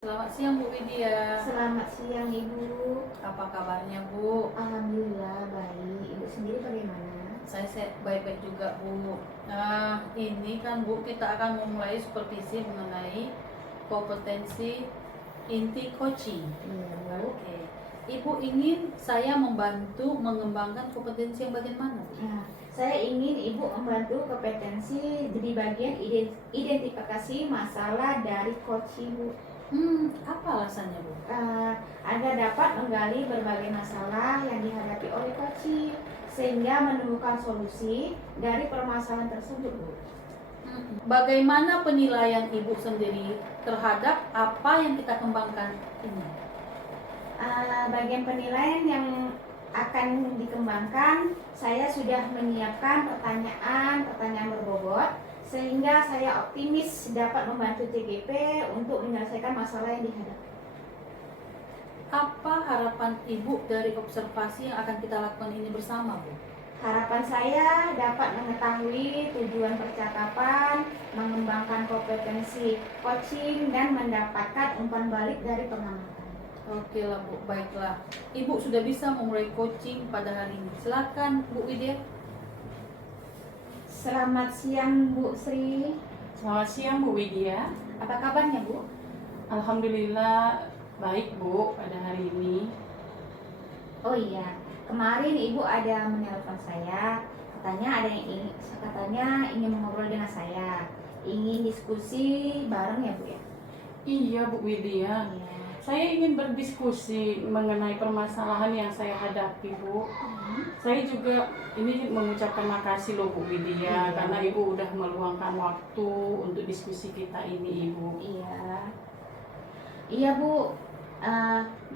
Selamat siang Bu Widya. Selamat siang Ibu. Apa kabarnya Bu? Alhamdulillah baik. Ibu sendiri bagaimana? Saya baik-baik juga Bu. Nah ini kan Bu, kita akan memulai supervisi mengenai kompetensi inti coaching. Iya Bu. Oke. Ibu ingin saya membantu mengembangkan kompetensi yang bagian mana Bu? Nah, saya ingin Ibu membantu kompetensi di bagian identifikasi masalah dari coaching Bu. Apa alasannya Bu? Agar dapat menggali berbagai masalah yang dihadapi oleh coaching sehingga menemukan solusi dari permasalahan tersebut Bu. Bagaimana penilaian Ibu sendiri terhadap apa yang kita kembangkan ini? Bagian penilaian yang akan dikembangkan, saya sudah menyiapkan pertanyaan berbobot sehingga saya optimis dapat membantu TGP untuk menyelesaikan masalah yang dihadapi. Apa harapan Ibu dari observasi yang akan kita lakukan ini bersama Bu? Harapan saya dapat mengetahui tujuan percakapan, mengembangkan kompetensi coaching, dan mendapatkan umpan balik dari pengamatan. Oke lah Bu, baiklah. Ibu sudah bisa memulai coaching pada hari ini. Silakan Bu Widya. Selamat siang Bu Sri. Selamat siang Bu Widya. Apa kabarnya Bu? Alhamdulillah baik Bu pada hari ini. Oh iya, kemarin Ibu ada menelpon saya. Katanya ingin mengobrol dengan saya. Ingin diskusi bareng ya Bu ya? Iya Bu Widya. Iya. Saya ingin berdiskusi mengenai permasalahan yang saya hadapi Bu. Saya juga ini mengucapkan makasih loh Bu Widya, karena Ibu udah meluangkan waktu untuk diskusi kita ini Ibu. Iya. Iya Bu.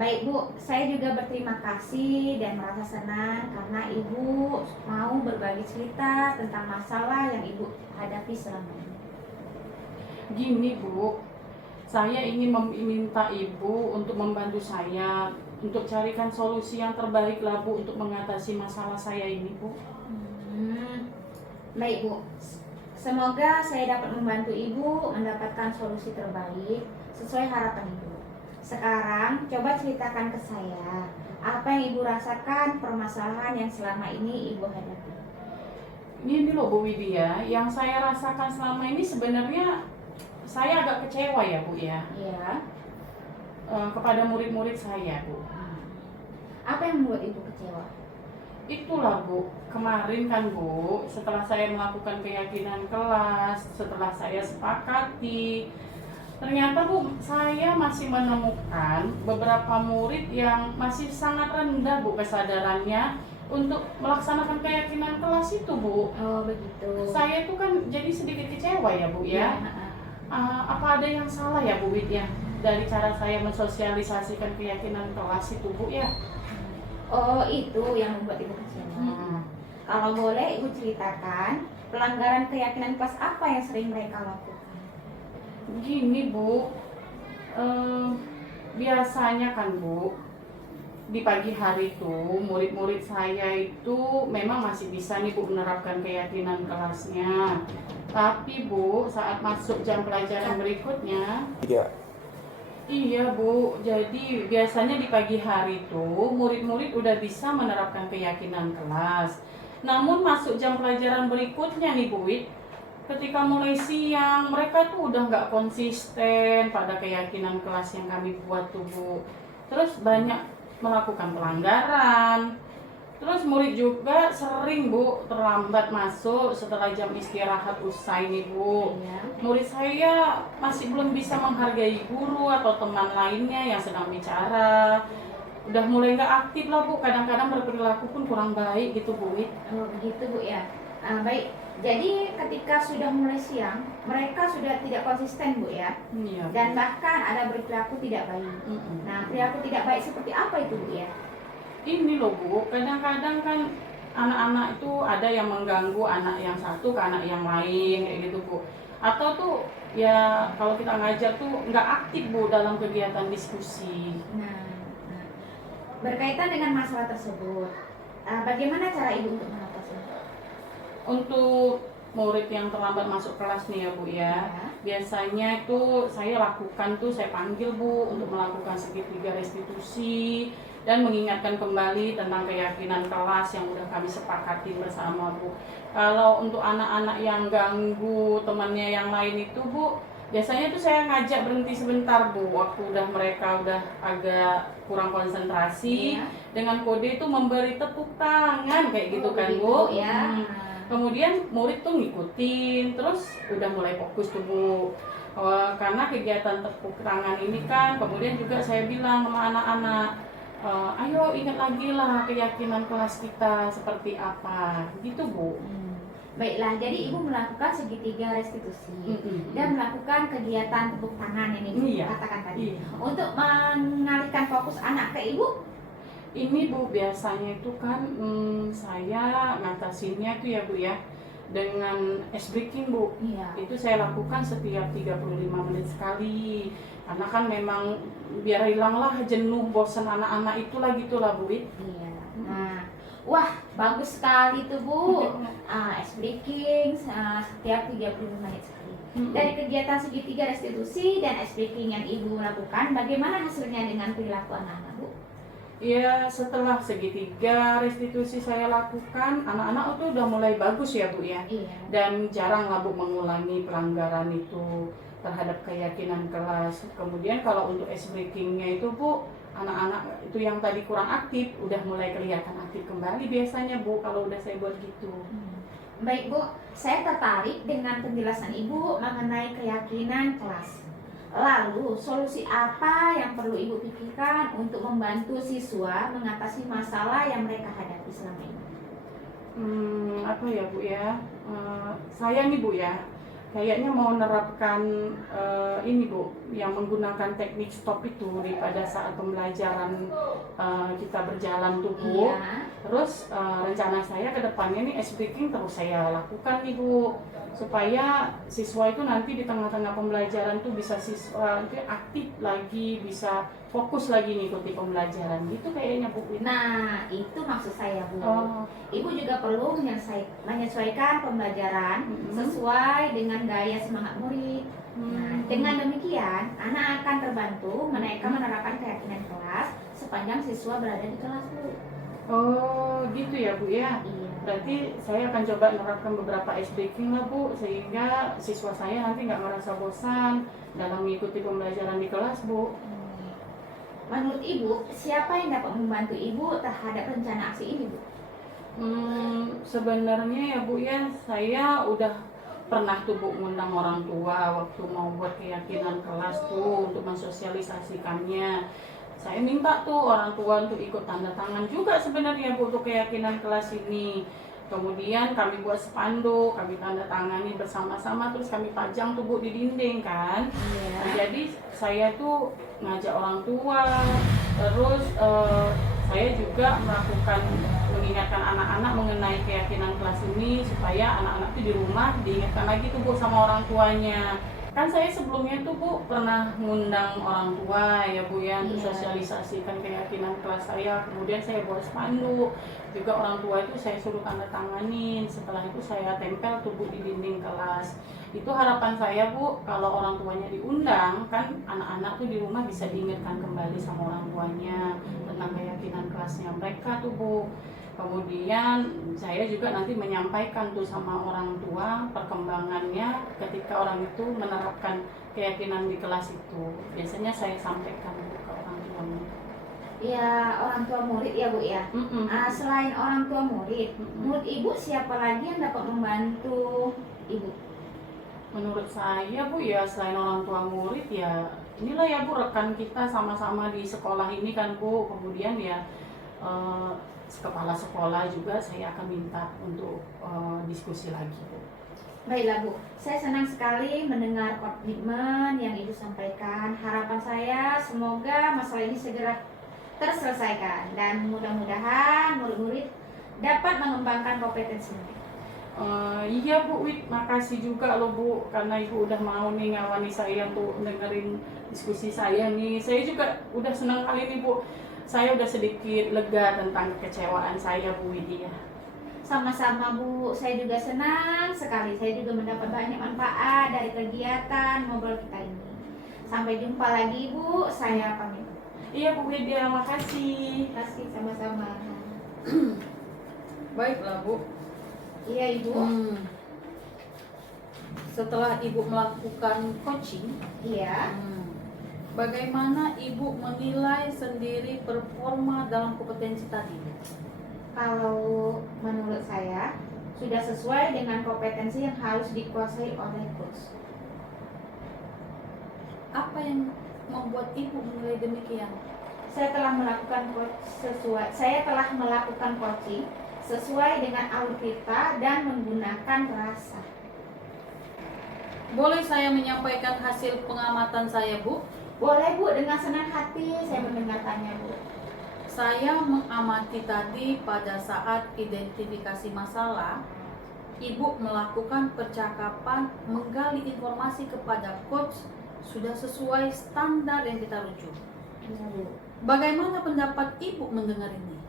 Baik Bu, saya juga berterima kasih dan merasa senang karena Ibu mau berbagi cerita tentang masalah yang Ibu hadapi selama ini. Gini Bu, saya ingin meminta Ibu untuk membantu saya untuk carikan solusi yang terbaik lah Bu untuk mengatasi masalah saya ini Bu. Baik Bu, semoga saya dapat membantu Ibu mendapatkan solusi terbaik sesuai harapan Ibu. Sekarang coba ceritakan ke saya apa yang Ibu rasakan permasalahan yang selama ini Ibu hadapi. Ini loh Bu Widya, yang saya rasakan selama ini sebenarnya saya agak kecewa ya Bu ya, Iya. kepada murid-murid saya Bu. Apa yang membuat Ibu kecewa? Itulah Bu, kemarin kan Bu, setelah saya melakukan keyakinan kelas, setelah saya sepakati, ternyata Bu, saya masih menemukan beberapa murid yang masih sangat rendah Bu kesadarannya untuk melaksanakan keyakinan kelas itu Bu. Oh begitu. Saya itu kan jadi sedikit kecewa ya Bu ya. Apa ada yang salah ya Bu Widya dari cara saya mensosialisasikan keyakinan kelas itu Bu ya? Oh itu yang membuat Ibu kecewa. Kalau boleh Ibu ceritakan pelanggaran keyakinan kelas apa yang sering mereka lakukan? Gini Bu, biasanya kan Bu, di pagi hari itu murid-murid saya itu memang masih bisa nih Bu menerapkan keyakinan kelasnya. Tapi Bu, saat masuk jam pelajaran berikutnya, iya Bu, jadi biasanya di pagi hari itu murid-murid udah bisa menerapkan keyakinan kelas. Namun masuk jam pelajaran berikutnya nih Bu Wid, ketika mulai siang mereka tuh udah nggak konsisten pada keyakinan kelas yang kami buat tuh Bu. Terus banyak melakukan pelanggaran. Terus murid juga sering Bu terlambat masuk setelah jam istirahat usai nih Bu. Murid saya masih belum bisa menghargai guru atau teman lainnya yang sedang bicara. Udah mulai nggak aktif lah Bu, kadang-kadang berperilaku pun kurang baik gitu Bu. Oh begitu Bu ya. Baik, jadi ketika sudah mulai siang mereka sudah tidak konsisten Bu ya. Iya, Dan bahkan ada berperilaku tidak baik. Nah perilaku tidak baik seperti apa itu Bu ya? ini loh Bu, kadang-kadang kan anak-anak itu ada yang mengganggu anak yang satu ke anak yang lain kayak gitu Bu. Atau tuh ya kalau kita ngajar tuh nggak aktif Bu dalam kegiatan diskusi. Nah, berkaitan dengan masalah tersebut, bagaimana cara Ibu untuk mengatasinya? Untuk murid yang terlambat masuk kelas nih ya Bu ya, biasanya itu saya lakukan tuh, saya panggil Bu untuk melakukan segitiga restitusi dan mengingatkan kembali tentang keyakinan kelas yang udah kami sepakati bersama Bu. Kalau untuk anak-anak yang ganggu temannya yang lain itu Bu, biasanya tuh saya ngajak berhenti sebentar Bu, waktu mereka udah agak kurang konsentrasi, Iya. dengan kode itu memberi tepuk tangan kayak gitu kan begitu, Bu. ya. Kemudian murid tuh ngikutin, terus udah mulai fokus tuh Bu. Karena kegiatan tepuk tangan ini kan, kemudian juga saya bilang sama anak-anak, ayo ingat lagi lah keyakinan kelas kita seperti apa, gitu Bu. Baiklah, jadi Ibu melakukan segitiga restitusi dan melakukan kegiatan tepuk tangan yang Ibu Iya. katakan tadi. Iya. Untuk mengalihkan fokus anak ke Ibu, Ini Bu, biasanya itu kan saya ngatasinnya itu ya Bu ya, dengan ice breaking Bu. iya. Itu saya lakukan setiap 35 menit sekali. Karena kan memang biar hilanglah jenuh, bosan anak-anak itulah gitulah Bu. Iya. Nah, wah bagus sekali tuh Bu. Ice breaking setiap 35 menit sekali. Dari kegiatan segitiga restitusi dan ice breaking yang Ibu lakukan, bagaimana hasilnya dengan perilaku anak-anak Bu? Ya, setelah segitiga restitusi saya lakukan, anak-anak itu udah mulai bagus ya Bu ya. Iya. Dan jarang lah Bu mengulangi pelanggaran itu terhadap keyakinan kelas. Kemudian kalau untuk ice breakingnya itu Bu, anak-anak itu yang tadi kurang aktif udah mulai kelihatan aktif kembali biasanya Bu kalau udah saya buat gitu. Baik Bu, saya tertarik dengan penjelasan Ibu mengenai keyakinan kelas. Lalu, solusi apa yang perlu Ibu pikirkan untuk membantu siswa mengatasi masalah yang mereka hadapi selama ini? Apa ya Bu ya? Saya nih Bu ya, kayaknya mau menerapkan ini Bu, yang menggunakan teknik stop itu pada saat pembelajaran kita berjalan tuh Bu. Iya. Terus rencana saya ke depannya nih ice breaking terus saya lakukan nih Bu, supaya siswa itu nanti di tengah-tengah pembelajaran tuh bisa siswa itu aktif lagi, bisa fokus lagi ngikuti pembelajaran gitu kayaknya Bu. Nah, itu maksud saya Bu. Oh. Ibu juga perlu menyesuaikan pembelajaran sesuai dengan gaya semangat murid. Nah, dengan demikian, anak akan terbantu menerapkan keyakinan kelas sepanjang siswa berada di kelas Bu. Oh gitu ya Bu ya. Iya. Berarti saya akan coba menerapkan beberapa ice breaking lah Bu, sehingga siswa saya nanti nggak merasa bosan dalam mengikuti pembelajaran di kelas Bu. Menurut Ibu, siapa yang dapat membantu Ibu terhadap rencana aksi ini Bu? Sebenarnya ya Bu ya, saya udah pernah tuh Bu ngundang orang tua waktu mau buat keyakinan kelas tuh untuk mensosialisasikannya. Saya minta tuh orang tua untuk ikut tanda tangan juga sebenarnya Bu untuk keyakinan kelas ini. Kemudian kami buat spanduk, kami tanda tangani bersama-sama, terus kami pajang tuh Bu di dinding kan. Nah, jadi saya tuh ngajak orang tua, terus saya juga melakukan mengingatkan anak-anak mengenai keyakinan kelas ini supaya anak-anak tuh di rumah diingatkan lagi tuh Bu sama orang tuanya. Kan saya sebelumnya tuh Bu pernah ngundang orang tua ya Bu ya untuk sosialisasikan keyakinan kelas saya. Kemudian saya buat spanduk, juga orang tua itu saya suruh tanda tanganin. Setelah itu saya tempel tuh Bu di dinding kelas. Itu harapan saya Bu, kalau orang tuanya diundang kan anak-anak tuh di rumah bisa diingatkan kembali sama orang tuanya tentang keyakinan kelasnya mereka tuh Bu. Kemudian saya juga nanti menyampaikan tuh sama orang tua perkembangannya ketika orang itu menerapkan keyakinan di kelas itu. Biasanya saya sampaikan ke orang tuanya. Ya, orang tua murid ya Bu ya. Selain orang tua murid, menurut Ibu siapa lagi yang dapat membantu Ibu? Menurut saya Bu ya, selain orang tua murid ya inilah ya Bu, rekan kita sama-sama di sekolah ini kan Bu. Kemudian ya kepala sekolah juga saya akan minta untuk diskusi lagi Bu. Baiklah Bu, saya senang sekali mendengar komitmen yang Ibu sampaikan. Harapan saya semoga masalah ini segera terselesaikan dan mudah-mudahan murid-murid dapat mengembangkan kompetensi mereka. Iya Bu Wit, makasih juga loh Bu karena Ibu udah mau nih ngawani saya untuk dengerin diskusi saya nih. Saya juga udah senang kali nih Bu. Saya udah sedikit lega tentang kekecewaan saya Bu Widya. Sama-sama Bu, saya juga senang sekali. Saya juga mendapat banyak manfaat dari kegiatan ngobrol kita ini. Sampai jumpa lagi Bu, saya pamit. Iya Bu Widya, makasih. Terima kasih sama-sama. Baiklah Bu. Iya Ibu. Setelah Ibu melakukan coaching, Iya. bagaimana Ibu menilai sendiri performa dalam kompetensi tadi? Kalau menurut saya sudah sesuai dengan kompetensi yang harus dikuasai oleh coach. Apa yang membuat Ibu menilai demikian? Saya telah melakukan coaching sesuai dengan alur kita dan menggunakan rasa. Boleh saya menyampaikan hasil pengamatan saya, Bu? Boleh Bu, dengan senang hati saya mendengarkannya Bu. Saya mengamati tadi pada saat identifikasi masalah, Ibu melakukan percakapan menggali informasi kepada coach sudah sesuai standar yang kita rujuk. Iya Bu. Bagaimana pendapat Ibu mendengar ini?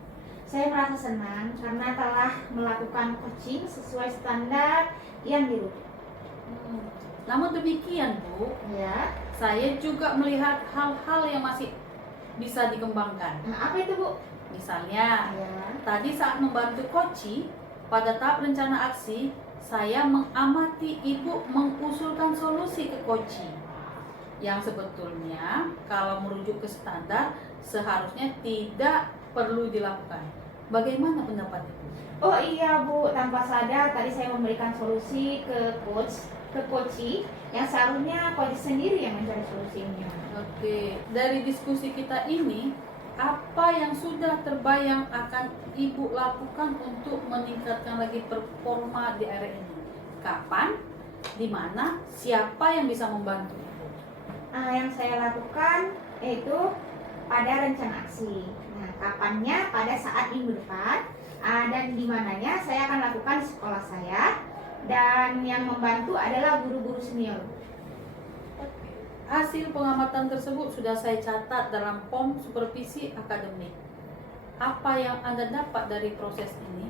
Saya merasa senang karena telah melakukan coaching sesuai standar yang dirujuk. Namun demikian, Bu, Ya. saya juga melihat hal-hal yang masih bisa dikembangkan. Nah, apa itu Bu? Misalnya, Ya. tadi saat membantu coaching, pada tahap rencana aksi, saya mengamati Ibu mengusulkan solusi ke coaching. Yang sebetulnya, kalau merujuk ke standar, seharusnya tidak perlu dilakukan. Bagaimana pendapat Ibu? Oh iya Bu, tanpa sadar tadi saya memberikan solusi ke coaching yang seharusnya coach sendiri yang mencari solusinya. Oke, dari diskusi kita ini, apa yang sudah terbayang akan Ibu lakukan untuk meningkatkan lagi performa di area ini? Kapan? Di mana? Siapa yang bisa membantu Ibu? Yang saya lakukan yaitu pada rencana aksi. Nah, kapannya pada saat minggu depan, dan di mananya saya akan lakukan di sekolah saya, dan yang membantu adalah guru-guru senior. Hasil pengamatan tersebut sudah saya catat dalam POM Supervisi Akademik. Apa yang Anda dapat dari proses ini?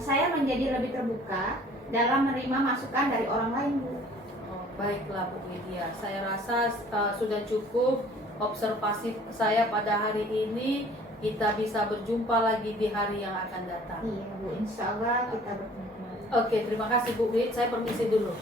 Saya menjadi lebih terbuka dalam menerima masukan dari orang lain, Bu. Oh, baiklah Bu Widya, saya rasa sudah cukup observasi saya pada hari ini. Kita bisa berjumpa lagi di hari yang akan datang. Iya, Bu. Insya Allah kita bertemu. Oke, terima kasih Bu Wid. Saya permisi dulu.